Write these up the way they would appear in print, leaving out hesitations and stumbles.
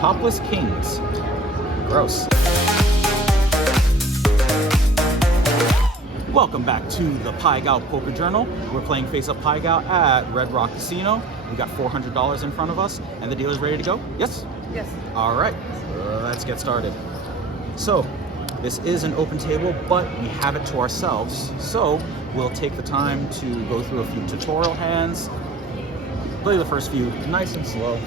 Topless Kings. Gross. Welcome back to the Pai Gow Poker Journal. We're playing Face Up Pai Gow at Red Rock Casino. We got $400 in front of us, and the dealer's ready to go? Yes? Yes. All right, let's get started. So, this is an open table, but we have it to ourselves. So, we'll take the time to go through a few tutorial hands, play the first few nice and slow,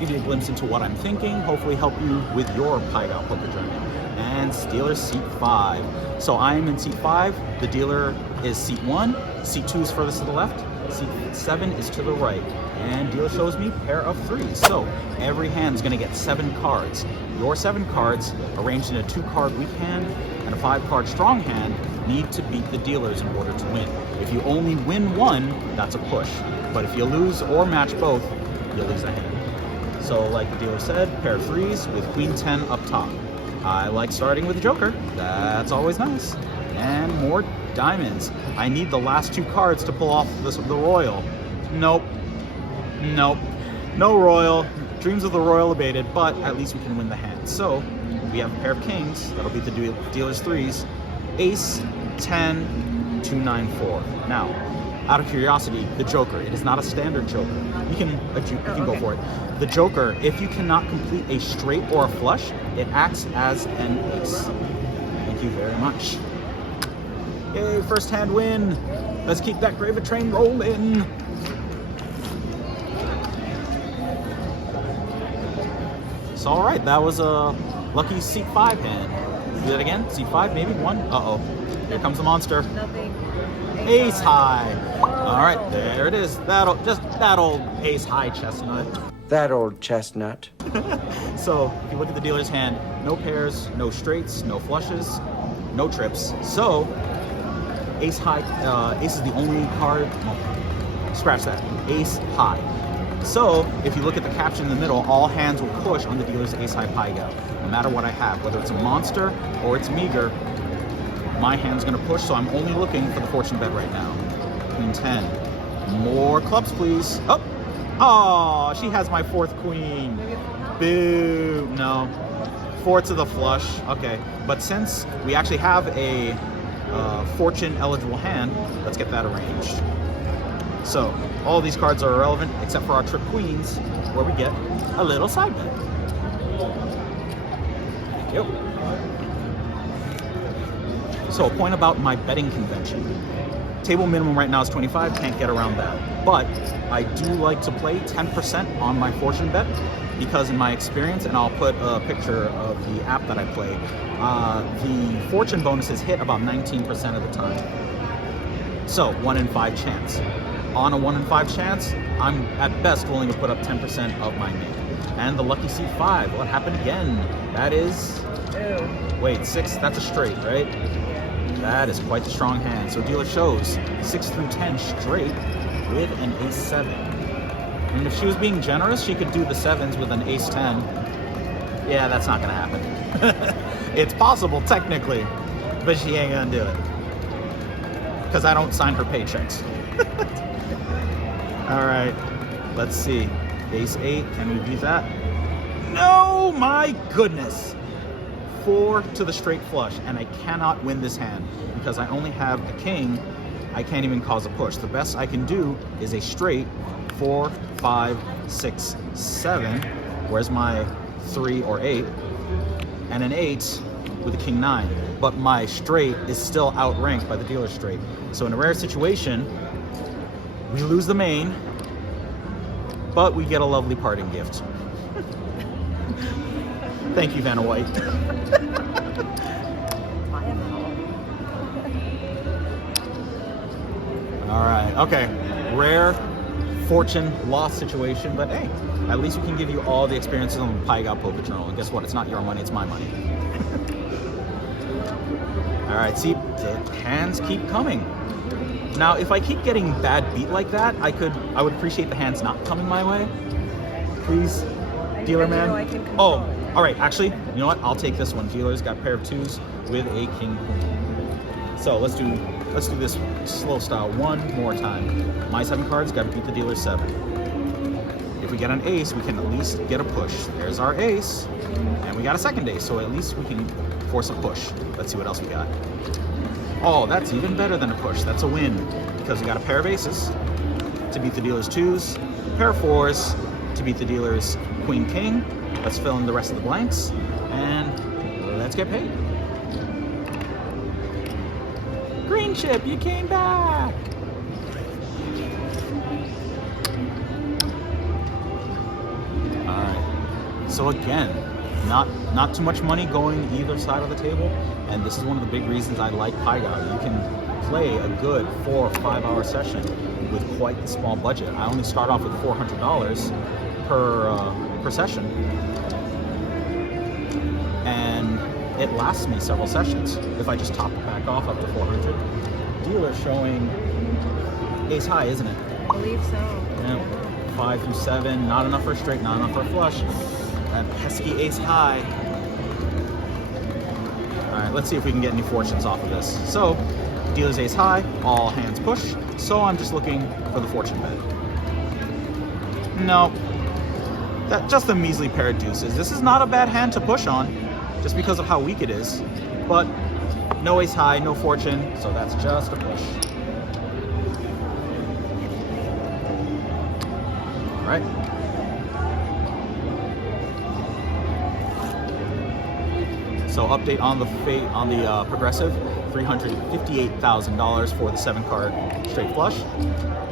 give you a glimpse into what I'm thinking, hopefully help you with your Pai Gow Poker Journey. And dealer seat 5. So I am in seat 5, the dealer is seat 1, seat 2 is furthest to the left, seat 7 is to the right, and dealer shows me pair of 3s. So every hand is going to get 7 cards. Your 7 cards, arranged in a 2-card weak hand and a 5-card strong hand, need to beat the dealers in order to win. If you only win one, that's a push. But if you lose or match both, you lose a hand. So like the dealer said, pair of 3s with Queen 10 up top. I like starting with the Joker, that's always nice. And more diamonds. I need the last 2 cards to pull off the Royal. Nope. No Royal. Dreams of the Royal abated, but at least we can win the hand. So, we have a pair of Kings, that'll beat the dealer's 3s. Ace, 10, 2, 9, 4. Now, out of curiosity, the Joker, it is not a standard Joker. You can go for it. The Joker, if you cannot complete a straight or a flush, it acts as an ace. Thank you very much. Yay, first hand win. Let's keep that gravy train rolling. So, all right, that was a lucky seat 5 hand. Do that again, seat 5, maybe 1. Uh-oh, here comes the monster. Nothing. Ace high. All right, there it is. That old ace high chestnut. That old chestnut. So if you look at the dealer's hand, no pairs, no straights, no flushes, no trips. So ace high, ace is the only card. Scratch that. Ace high. So if you look at the caption in the middle, all hands will push on the dealer's ace high Pai Gow, no matter what I have, whether it's a monster or it's meager. My hand's gonna push, so I'm only looking for the fortune bet right now. Queen 10. More clubs, please. Oh, she has my 4th queen. Boo. No. 4 to the flush. Okay. But since we actually have a fortune eligible hand, let's get that arranged. So, all these cards are irrelevant except for our trip queens, where we get a little side bet. Thank you. So, a point about my betting convention. Table minimum right now is 25, can't get around that. But I do like to play 10% on my fortune bet because in my experience, and I'll put a picture of the app that I play, the fortune bonuses hit about 19% of the time. So 1 in 5 chance. On a 1 in 5 chance, I'm at best willing to put up 10% of my name. And the lucky seat 5, what happened again? That is, wait, 6, that's a straight, right? That is quite the strong hand. So dealer shows 6 through 10 straight with an ace 7. And if she was being generous, she could do the 7s with an ace 10. Yeah, that's not gonna happen. It's possible technically, but she ain't gonna do it. Because I don't sign her paychecks. All right, let's see. Ace 8, can we beat that? No, my goodness. 4 to the straight flush, and I cannot win this hand because I only have a king. I can't even cause a push. The best I can do is a straight 4, 5, 6, 7. Where's my 3 or 8? And an 8 with a king 9. But my straight is still outranked by the dealer's straight. So in a rare situation, we lose the main, but we get a lovely parting gift. Thank you, Vanna White. All right, okay. Rare fortune loss situation, but hey, at least we can give you all the experiences on the Pai Gow Poker Journal. And guess what? It's not your money, it's my money. All right, see, the hands keep coming. Now, if I keep getting bad beat like that, I would appreciate the hands not coming my way. Please, dealer man. Oh, all right, actually, you know what? I'll take this one. Dealer's got a pair of 2s with a king queen. So let's do this slow style one more time. My 7 cards got to beat the dealer's 7. if we get an ace, we can at least get a push. There's our ace, and we got a second ace, so at least we can force a push. Let's see what else we got. Oh, that's even better than a push. That's a win, because we got a pair of aces to beat the dealer's twos, pair of fours to beat the dealer's queen king. Let's fill in the rest of the blanks, and let's get paid. Green chip, you came back! Alright, so again, not too much money going either side of the table, and this is one of the big reasons I like Pai Gow. You can play a good 4 or 5 hour session with quite a small budget. I only start off with $400 per session, and it lasts me several sessions. If I just top it back off up to 400, dealer showing ace high, isn't it? I believe so. Yeah. 5 through 7, not enough for a straight, not enough for a flush. That pesky ace high. All right, let's see if we can get any fortunes off of this. So, dealer's ace high, all hands push. So I'm just looking for the fortune bet. No, that just a measly pair of deuces. This is not a bad hand to push on, just because of how weak it is. But no ace high, no fortune, so that's just a push. All right. So update on the progressive, $358,000 for the 7-card straight flush.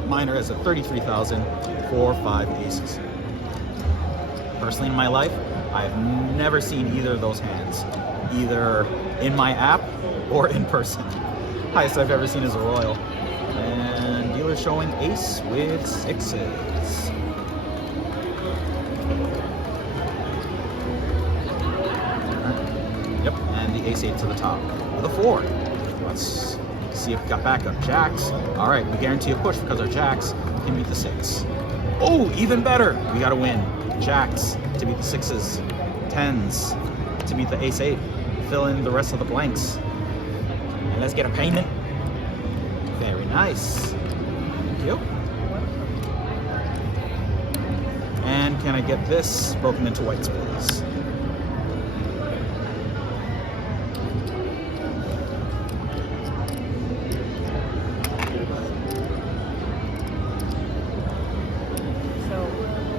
Minor is at $33,000 for 5 aces. Personally, in my life, I've never seen either of those hands, either in my app or in person. Highest I've ever seen is a royal. And dealer showing ace with 6s. Yep, and the ace 8 to the top with a 4. Let's see if we got backup. Jacks. All right, we guarantee a push because our jacks can beat the 6. Oh, even better. We got to win. Jacks to beat the 6s. 10s to beat the ace 8. Fill in the rest of the blanks. And let's get a payment. Very nice. Thank you. And can I get this broken into whites, please?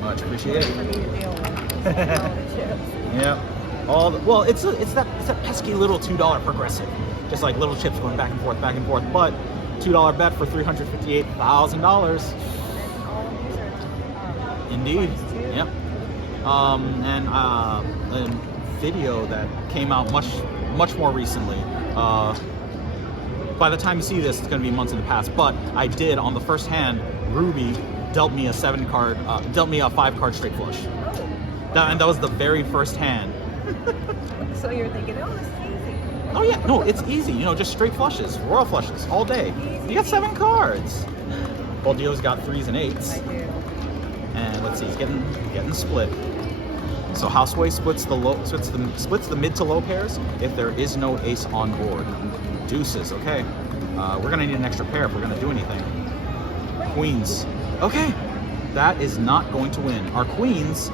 Much appreciated. For me to deal with. All the chips. Yeah. Well, it's that pesky little $2 progressive, just like little chips going back and forth, but $2 bet for $358,000. Indeed. Yep. And a video that came out much more recently. By the time you see this, it's going to be months in the past. But I did on the first hand. Ruby dealt me a 5-card straight flush. And that was the very first hand. So you're thinking, oh, this is easy. Oh yeah, no, it's easy. You know, just straight flushes, royal flushes, all day. Easy. You got 7 cards. Well, Dio's got 3s and 8s. I do. And let's see, he's getting split. So Houseway splits the mid to low pairs if there is no ace on board. Deuces, okay. We're gonna need an extra pair if we're gonna do anything. Queens. Okay, that is not going to win. Our queens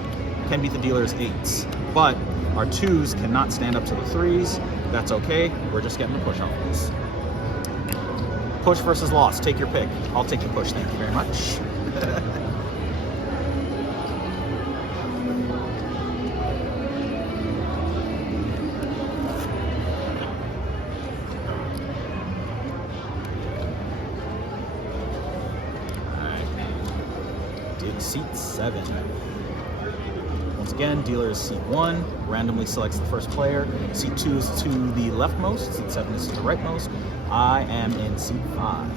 can beat the dealer's 8s, but our 2s cannot stand up to the 3s. That's okay. We're just getting the push off of this. Push versus loss. Take your pick. I'll take the push. Thank you very much. Seat 7. Once again, dealer is seat 1, randomly selects the first player. Seat 2 is to the leftmost, seat 7 is to the rightmost. I am in seat 5.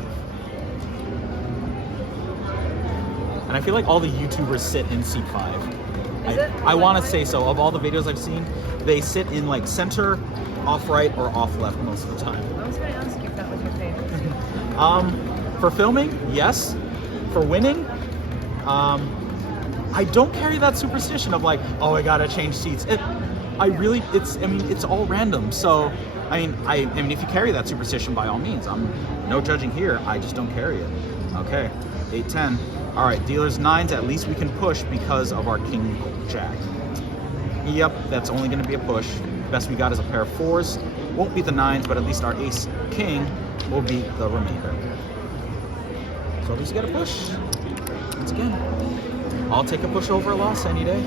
And I feel like all the YouTubers sit in seat 5. I want to say so. Of all the videos I've seen, they sit in like center, off right, or off left most of the time. I was going to ask you if that was your favorite. For filming, yes. For winning, I don't carry that superstition of like, oh, I gotta change seats. I really, it's all random. So, I mean, if you carry that superstition, by all means, I'm no judging here. I just don't carry it. Okay, 8-10. All right, dealer's 9s. At least we can push because of our king jack. Yep, that's only going to be a push. Best we got is a pair of 4s. Won't beat the 9s, but at least our ace king will beat the remainder. So at least you got a push. Once again, I'll take a push over a loss any day.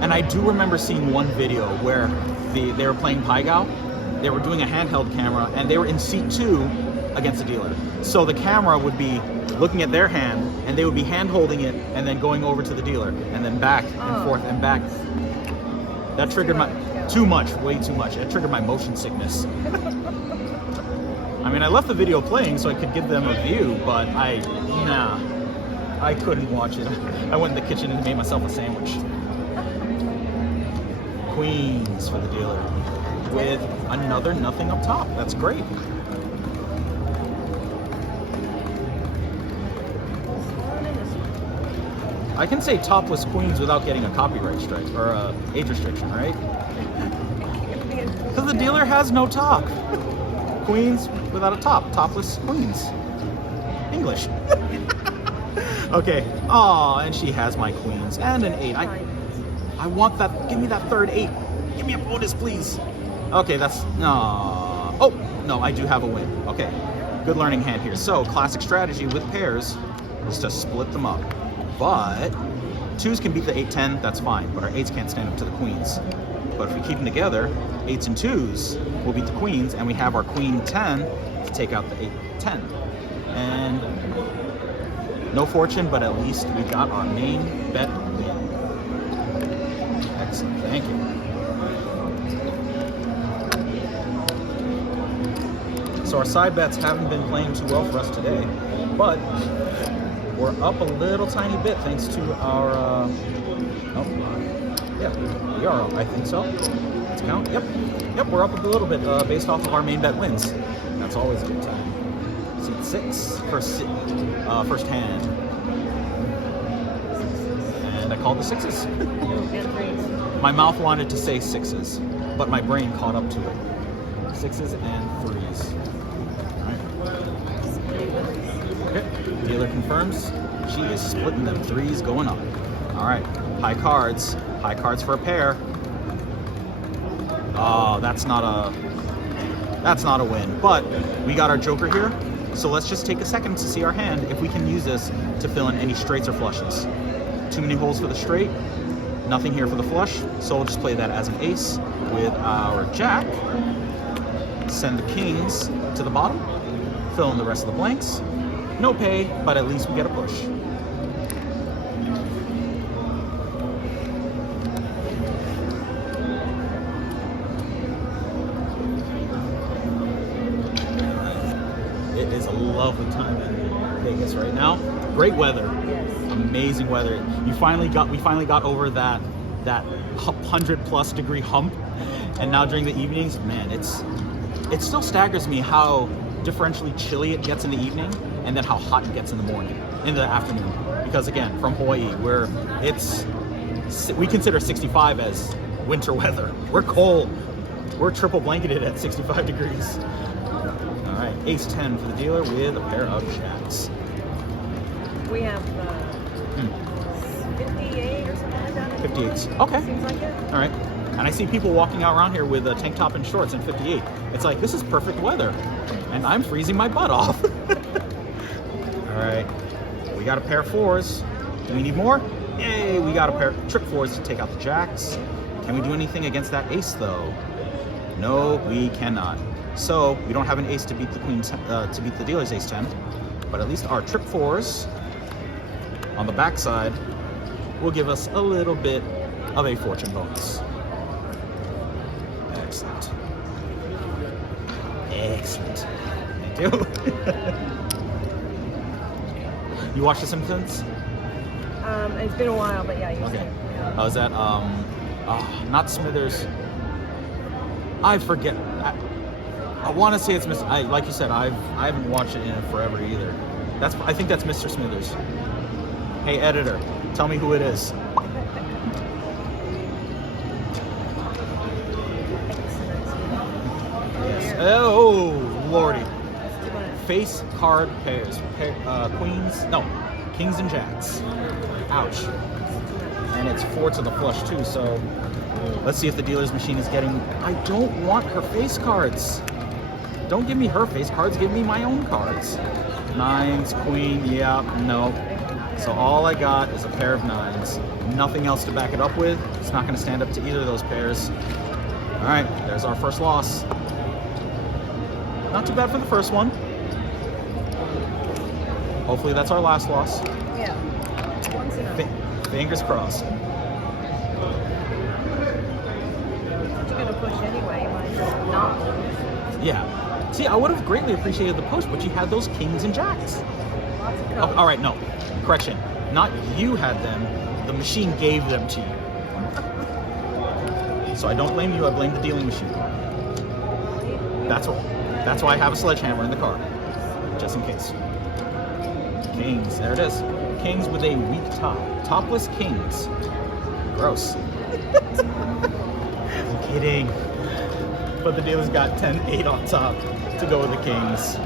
And I do remember seeing one video where they were playing Pai Gow. They were doing a handheld camera, and they were in seat 2 against the dealer. So the camera would be looking at their hand, and they would be hand holding it, and then going over to the dealer, and then back and forth and back. That triggered way too much. It triggered my motion sickness. I mean, I left the video playing so I could give them a view, but I couldn't watch it. I went in the kitchen and made myself a sandwich. Queens for the dealer with another nothing up top. That's great. I can say topless queens without getting a copyright strike or a age restriction, right? Because the dealer has no top. Queens without a top. Topless queens. English. Okay. Oh, and she has my queens and an 8. I want that. Give me that third 8. Give me a bonus, please. Okay, that's no. Oh no, I do have a win. Okay, good learning hand here. So classic strategy with pairs is to split them up. But 2s can beat the 8-10. That's fine. But our 8s can't stand up to the queens. But if we keep them together, 8s and 2s will beat the queens, and we have our queen 10 to take out the 8-10. And no fortune, but at least we got our main bet win. Excellent, thank you. So our side bets haven't been playing too well for us today, but we're up a little tiny bit thanks to our, yeah, we are up, I think so. Let's count, yep, we're up a little bit based off of our main bet wins. That's always a good time. Seat 6, first hand. And I called the 6s. My mouth wanted to say 6s, but my brain caught up to it. 6s and 3s. Okay, dealer confirms. She is splitting them 3s going up. All right, high cards for a pair. Oh, that's not a win, but we got our joker here. So let's just take a second to see our hand if we can use this to fill in any straights or flushes. Too many holes for the straight, nothing here for the flush, so we'll just play that as an ace with our jack. Send the kings to the bottom, fill in the rest of the blanks. No pay, but at least we get a push. It is a lovely time in Vegas right now. Great weather, amazing weather. We finally got over that 100+ degree hump, and now during the evenings, man, it still staggers me how differentially chilly it gets in the evening and then how hot it gets in the afternoon. Because again, from Hawaii, we consider 65 as winter weather. We're cold. We're triple blanketed at 65 degrees. All right, ace 10 for the dealer with a pair of jacks. We have 58 or something like that. 58. Okay. Seems like it. All right. And I see people walking out around here with a tank top and shorts in 58. It's like, this is perfect weather. And I'm freezing my butt off. All right. We got a pair of 4s. Do we need more? Yay, we got a pair of trip 4s to take out the jacks. Can we do anything against that ace, though? No, we cannot. So we don't have an ace to beat the queen, to beat the dealer's ace 10. But at least our trip 4s on the backside will give us a little bit of a fortune bonus. Excellent. Excellent. Thank you. You watch The Simpsons? It's been a while, but yeah, you Okay. see. Oh, is that not Smithers? I forget. I want to say it's Mr. Like you said, I haven't watched it in forever either. I think that's Mr. Smithers. Hey editor, tell me who it is. Yes. Oh, lordy. Face card pairs. Queens. No. Kings and jacks. Ouch. And it's 4 to the flush too, so let's see if the dealer's machine is getting... I don't want her face cards. Don't give me her face cards, give me my own cards. Nines, queen, yeah, no. So all I got is a pair of nines. Nothing else to back it up with. It's not gonna stand up to either of those pairs. All right, there's our first loss. Not too bad for the first one. Hopefully that's our last loss. Yeah. Once enough. Fingers crossed. You're gonna push anyway, you might as well not lose. Yeah. See, I would have greatly appreciated the push, but you had those kings and jacks. Lots of Oh, colors. all right, no. Correction. Not you had them. The machine gave them to you. So I don't blame you. I blame the dealing machine. That's why I have a sledgehammer in the car, just in case. Kings. There it is. Kings with a weak top. Topless Kings. Gross. I'm kidding. But the dealer's got 10-8 on top to go with the Kings.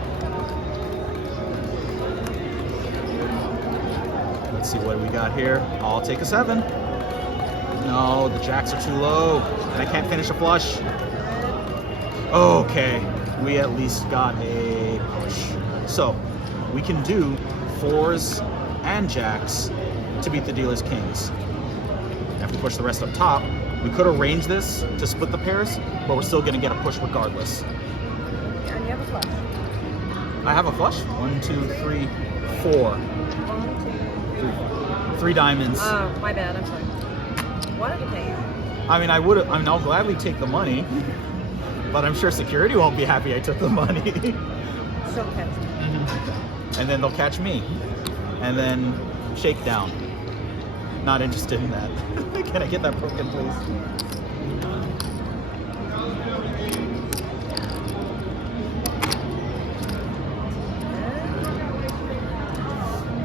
Let's see what we got here. I'll take a 7. No, the jacks are too low. And I can't finish a flush. Okay, we at least got a push. So, we can do 4s and jacks to beat the dealer's kings. Have to push the rest up top. We could arrange this to split the pairs, but we're still gonna get a push regardless. And you have a flush. I have a flush. 1, 2, 3, 4. 1, 2, 3. 3 diamonds. Oh, my bad. I'm sorry. What did you pay? I'll gladly take the money, but I'm sure security won't be happy I took the money. So catchy. And then they'll catch me. And then shake down. Not interested in that. Can I get that broken, please?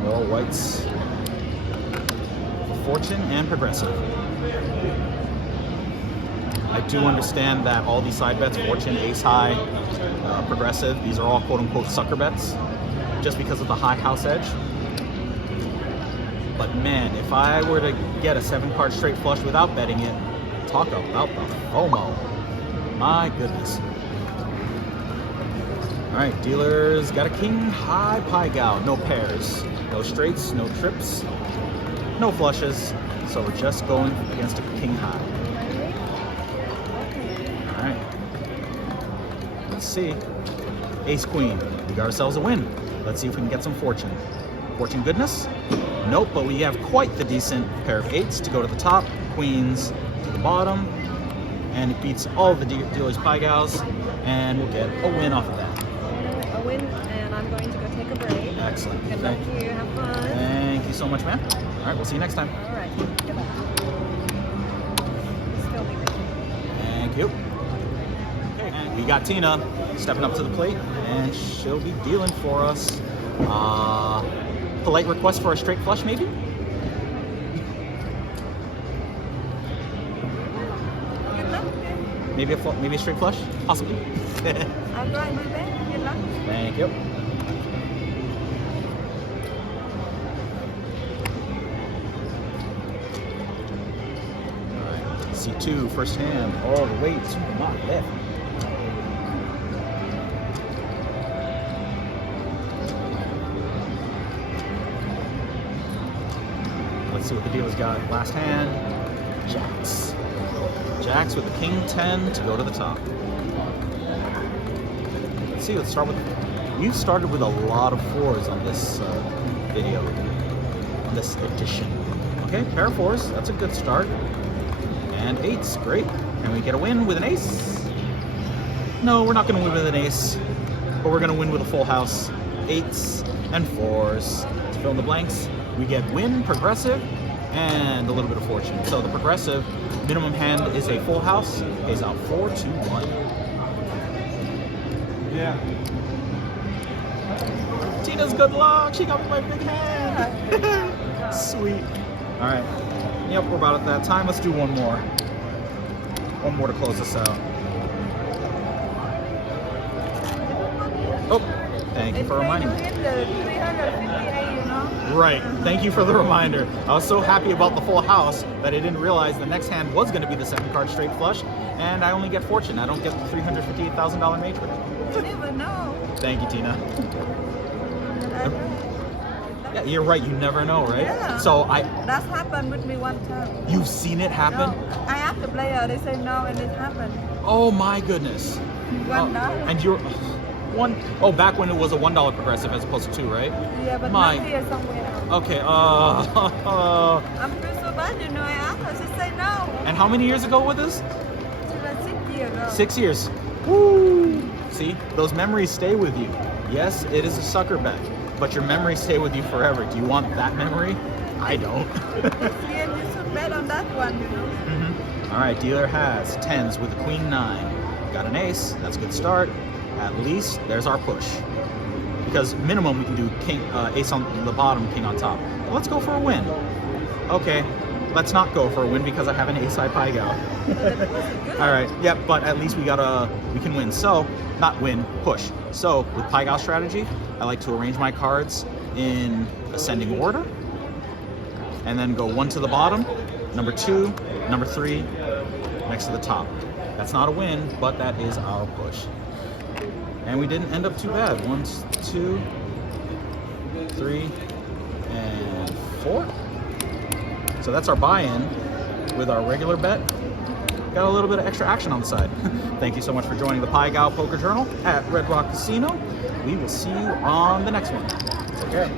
More whites. Fortune and progressive. I do understand that all these side bets, fortune, ace high, progressive, these are all quote-unquote sucker bets, just because of the high house edge. But man, if I were to get a 7-card straight flush without betting it, talk about the FOMO. My goodness. All right, dealers got a king high Pai Gow, no pairs, no straights, no trips, no flushes, so we're just going against a king high. All right, let's see. Ace queen, we got ourselves a win. Let's see if we can get some fortune. Fortune goodness? Nope, but we have quite the decent pair of 8s to go to the top, queens to the bottom, and it beats all of the dealers' Pai Gows, and we'll get a win off of that. A win, and I'm going to go take a break. Excellent. Good luck to you. Have fun. Thank you so much, man. All right, we'll see you next time. All right. Goodbye. Still be there. Thank you. Okay, and we got Tina stepping up to the plate, and she'll be dealing for us. Polite request for a straight flush, maybe? Good luck. Maybe a straight flush? Possibly. I'll try my best. Good luck. Thank you. All right, C2, first hand, all the way to my left. Let's see what the dealer's got. Last hand, jacks. Jacks with the king 10 to go to the top. Let's see, let's start with, we've started with a lot of 4s on this video, on this edition. Okay, pair of 4s, that's a good start. And 8s, great. Can we get a win with an ace? No, we're not gonna win with an ace, but we're gonna win with a full house. 8s and 4s. To fill in the blanks, we get win, progressive, and a little bit of fortune. So the progressive minimum hand is a full house, pays out 4 to 1. Yeah. Tina's good luck. She got me my big hand. Sweet. All right. Yep, we're about at that time. Let's do one more. One more to close this out. Oh, thank you for reminding me. Right, thank you for the reminder. I was so happy about the full house that I didn't realize the next hand was going to be the second card straight flush, and I only get fortune. I don't get the $358,000 major. You never know. Thank you, Tina. Yeah, you're right. You never know, right? Yeah. So That's happened with me one time. You've seen it happen? No, I asked the player, they say no, and it happened. Oh my goodness. $1. And you're one. Oh, back when it was a $1 progressive as opposed to 2, right? Yeah, but My- not here, somewhere else. Okay. I'm feel so bad, you know. I asked her, she say no. And how many years ago was this? It's like 6 years ago. 6 years. Woo! See, those memories stay with you. Yes, it is a sucker bet, but your memories stay with you forever. Do you want that memory? I don't. Yeah, you should bet on that one, you know. All right, dealer has 10s with the queen 9. Got an ace. That's a good start. At least there's our push. Because minimum we can do king, ace on the bottom, king on top. Well, let's go for a win. Okay, let's not go for a win because I have an ace-high Pai Gow. All right, yep, but at least we can win. So, not win, push. So, with Pai Gow strategy, I like to arrange my cards in ascending order, and then go 1 to the bottom, number 2, number 3, next to the top. That's not a win, but that is our push. And we didn't end up too bad. 1, 2, 3, and 4. So that's our buy-in with our regular bet. Got a little bit of extra action on the side. Thank you so much for joining the Pai Gow Poker Journal at Red Rock Casino. We will see you on the next one. Take care.